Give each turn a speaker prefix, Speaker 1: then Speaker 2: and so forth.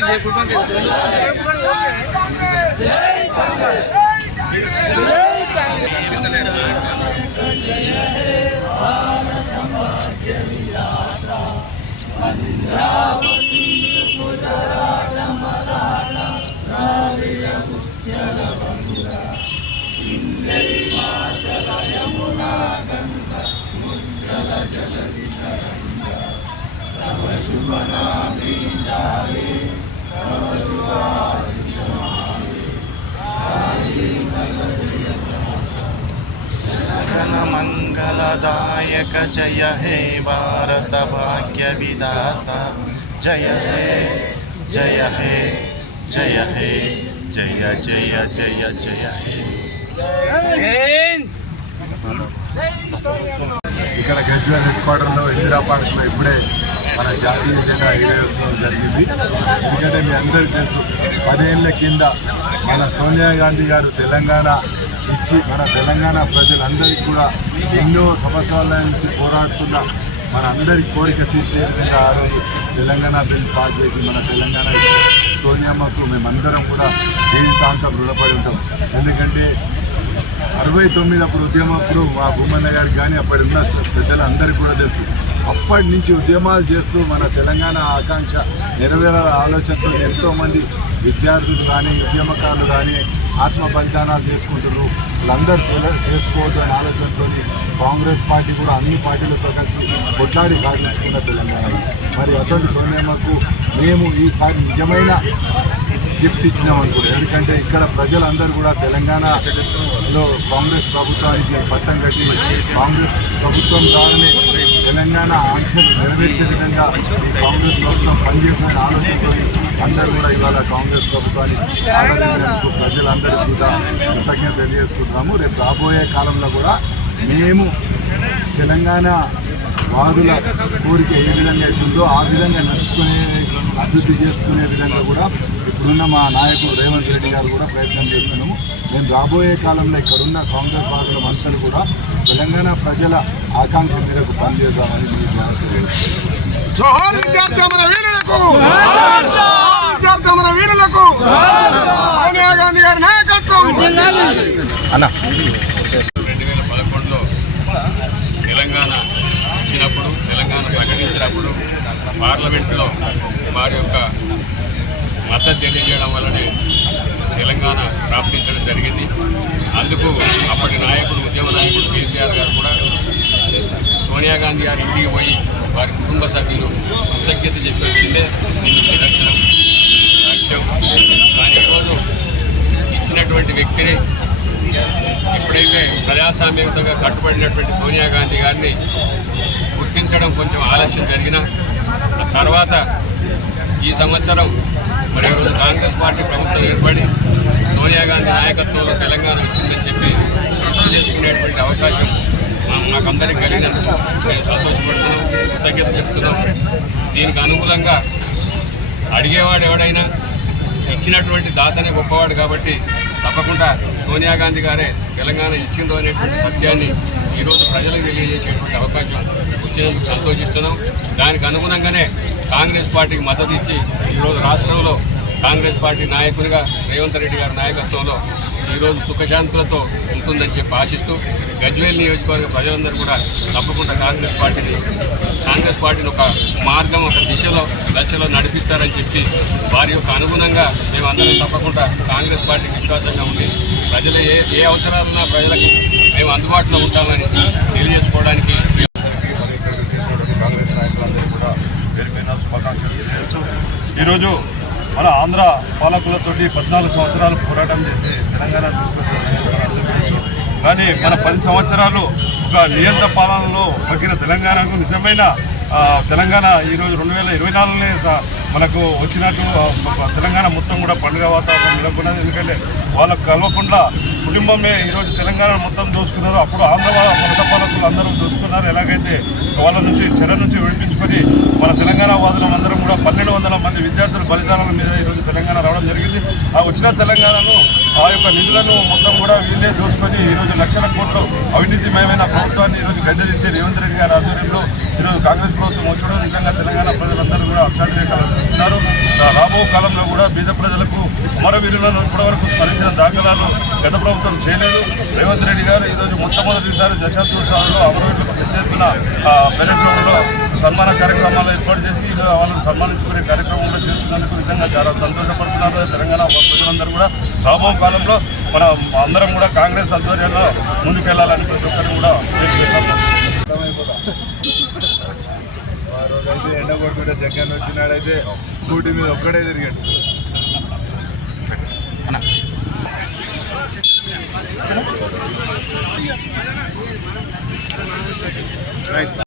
Speaker 1: జై కుటుంబం మంగళదాయక జయ హే భారత భాగ్య విధాత జయ హే జయ హే జయ హే జయ జయ జయ జయ హే
Speaker 2: ఇక్కడ గజ్వేల్ హెడ్ క్వార్టర్లో ఇందిరా పార్క్లో ఇప్పుడే మన జాతీయ జెండా ఎగరేయడం జరిగింది. ఎందుకంటే మీ అందరికీ తెలుసు పదేళ్ళ కింద మన సోనియా గాంధీ గారు తెలంగాణ ఇచ్చి మన తెలంగాణ ప్రజలందరికీ కూడా ఎన్నో సంవత్సరాల నుంచి పోరాడుతున్న మన అందరి కోరిక తీర్చే విధంగా ఆ రోజు తెలంగాణ బిల్ పాస్ చేసి మన తెలంగాణ సోనియామ్మకు సోనియమ్మకు మేమందరం కూడా జీవితాంతం రుణపడి ఉంటాం. ఎందుకంటే అరవై తొమ్మిది అప్పుడు ఉద్యమప్పుడు మా భూమన్న గారికి కానీ అప్పటి ఉన్న పెద్దలందరికీ కూడా తెలుసు. అప్పటి నుంచి ఉద్యమాలు చేస్తూ మన తెలంగాణ ఆకాంక్ష నెరవేరాల ఆలోచనతో ఎంతోమంది విద్యార్థులు కానీ ఉద్యమకారులు కానీ ఆత్మ బలిదానాలు చేసుకుంటున్నారు. వాళ్ళందరూ సెల- చేసుకోవద్దు అనే ఆలోచనతో కాంగ్రెస్ పార్టీ కూడా అన్ని పార్టీలతో కలిసి కొట్లాడి సాధించుకున్న తెలంగాణ. మరి అసలు సోనియమ్మకు మేము ఈసారి నిజమైన గిఫ్ట్ ఇచ్చినాం అనుకోండి ఎందుకంటే ఇక్కడ ప్రజలందరూ కూడా తెలంగాణలో కాంగ్రెస్ ప్రభుత్వానికి పట్టం కట్టి కాంగ్రెస్ ప్రభుత్వం ద్వారానే తెలంగాణ ఆంక్షలు నెరవేర్చే విధంగా కాంగ్రెస్ ప్రభుత్వం పనిచేసిన ఆలోచనతో అందరూ కూడా ఇవాళ కాంగ్రెస్ ప్రభుత్వాన్ని ఆదరించినందుకు ప్రజలందరికీ కూడా కృతజ్ఞత తెలియజేసుకుంటున్నాము. రేపు రాబోయే కాలంలో కూడా మేము తెలంగాణ వాదుల కోరిక ఏ విధంగా అవుతుందో ఆ విధంగా నడుచుకునే అభివృద్ధి చేసుకునే విధంగా కూడా ఇప్పుడున్న మా నాయకుడు రేవంత్ రెడ్డి గారు కూడా ప్రయత్నం చేస్తున్నాము. మేము రాబోయే కాలంలో ఇక్కడున్న కాంగ్రెస్ పార్టీల మంత్రులు కూడా తెలంగాణ ప్రజల ఆకాంక్ష మేరకు పనిచేద్దామని మీ ద్వారా తెలియజేస్తున్నాము.
Speaker 3: జోహార్ విద్యార్థి మన వీరులకు! విద్యార్థి మన వీరులకు! సోనియా గాంధీ గారి నాయకత్వం!
Speaker 4: రెండు వేల పదకొండులో తెలంగాణ ఇచ్చినప్పుడు తెలంగాణ ప్రకటించినప్పుడు పార్లమెంట్లో వారి యొక్క మద్దతు తెలియజేయడం వల్లనే తెలంగాణ ప్రాప్తించడం జరిగింది. అందుకు అప్పటి నాయకుడు ఉద్యమ నాయకుడు కేసీఆర్ గారు కూడా సోనియా గాంధీ గారి ఇంటికి పోయి వారి కుటుంబ సభ్యులు కృతజ్ఞత చెప్పి వచ్చిందే. ఇందుకు సాక్ష్యం. కానీ ఈరోజు ఇచ్చినటువంటి వ్యక్తిని ఎప్పుడైతే ప్రజాస్వామ్యంగా కట్టుబడినటువంటి సోనియా గాంధీ గారిని గుర్తించడం కొంచెం ఆలస్యం జరిగిన ఆ తర్వాత ఈ సంవత్సరం మరి ఈ రోజు కాంగ్రెస్ పార్టీ ప్రభుత్వం ఏర్పడి సోనియా గాంధీ నాయకత్వంలో తెలంగాణ వచ్చిందని చెప్పి గుర్తు చేసుకునేటువంటి అవకాశం మాకందరికి కలిగినందుకు మేము సంతోషపడుతున్నాం కృతజ్ఞత చెప్తున్నాం. దీనికి అనుకూలంగా అడిగేవాడు ఎవడైనా ఇచ్చినటువంటి దాతనే గొప్పవాడు కాబట్టి తప్పకుండా సోనియా గాంధీ గారే తెలంగాణ ఇచ్చిండ్రు అనేటువంటి సత్యాన్ని ఈరోజు ప్రజలకు తెలియజేసేటువంటి అవకాశం వచ్చినందుకు సంతోషిస్తున్నాం. దానికి అనుగుణంగానే కాంగ్రెస్ పార్టీకి మద్దతు ఇచ్చి ఈరోజు రాష్ట్రంలో కాంగ్రెస్ పార్టీ నాయకునిగా రేవంత్ రెడ్డి గారి నాయకత్వంలో ఈరోజు సుఖశాంతులతో ఉంటుందని చెప్పి ఆశిస్తూ గజ్వేల్ నియోజకవర్గ ప్రజలందరూ కూడా తప్పకుండా కాంగ్రెస్ పార్టీని కాంగ్రెస్ పార్టీని ఒక మార్గం ఒక దిశలో దశలో నడిపిస్తారని చెప్పి వారి యొక్క అనుగుణంగా మేమందరం తప్పకుండా కాంగ్రెస్ పార్టీకి విశ్వాసంగా ఉండి ప్రజలు ఏ ఏ అవసరాలున్నా ప్రజలకు మేము అందుబాటులో ఉంటామని తెలియజేసుకోవడానికి
Speaker 5: ఈరోజు మన ఆంధ్ర పాలకులతోటి పద్నాలుగు సంవత్సరాలు పోరాటం చేసి తెలంగాణ కానీ మన పది సంవత్సరాలు ఒక నియంత్ర పాలనలో తగ్గిన తెలంగాణకు నిజమైన తెలంగాణ ఈరోజు రెండు వేల ఇరవై నాలుగునే మనకు వచ్చినట్టు తెలంగాణ మొత్తం కూడా పండుగ వాతావరణం నెలకొన్నది. ఎందుకంటే వాళ్ళకు కలవకుండా కుటుంబమే ఈరోజు తెలంగాణ మొత్తం దోచుకున్నారు. అప్పుడు ఆంధ్ర వా- పాలకులు అందరూ దోచుకున్నారు. ఎలాగైతే వాళ్ళ నుంచి చెర నుంచి విడిపించుకొని మన తెలంగాణ హైదరాబాద్లో అందరం కూడా పన్నెండు వందల మంది విద్యార్థుల బలిదానాల మీద ఈరోజు తెలంగాణ రావడం జరిగింది. ఆ వచ్చిన తెలంగాణను ఆ యొక్క నిధులను మొత్తం కూడా వీళ్ళే దోచుకొని ఈరోజు లక్షల కోట్లు అవినీతిమయమైన ప్రభుత్వాన్ని ఈరోజు గద్దెదించి రేవంత్ రెడ్డి గారి ఆధ్వర్యంలో ఈరోజు కాంగ్రెస్ ప్రభుత్వం వచ్చడం. నిజంగా తెలంగాణ ప్రజలందరూ కూడా హర్షాతిరేకాలు చూస్తున్నారు రాబో కాలంలో కూడా బీద ప్రజలకు అమరవీరులను ఇప్పటివరకు స్మరించిన దాఖలాలు గత ప్రభుత్వం చేయలేదు. రేవంత్ రెడ్డి గారు ఈరోజు మొట్టమొదటిసారి దశాబ్దోత్సవాల్లో అమరవీరులకు పెద్ద ఎత్తున సన్మాన కార్యక్రమాలు ఏర్పాటు చేసి వాళ్ళని సన్మానించుకునే కార్యక్రమం కూడా చేస్తున్నందుకు నిజంగా చాలా సంతోషపడుతున్నారు. తెలంగాణ ప్రజలందరూ కూడా రాబో కాలంలో మన అందరం కూడా కాంగ్రెస్ ఆధ్వర్యంలో ముందుకెళ్ళాలని ప్రతి ఒక్కరు కూడా
Speaker 2: ఆ రోజైతే ఎండ కొడుతుంటే జగన్ వచ్చినాడైతే స్కూటీ మీద ఒక్కడే తిరిగాడు.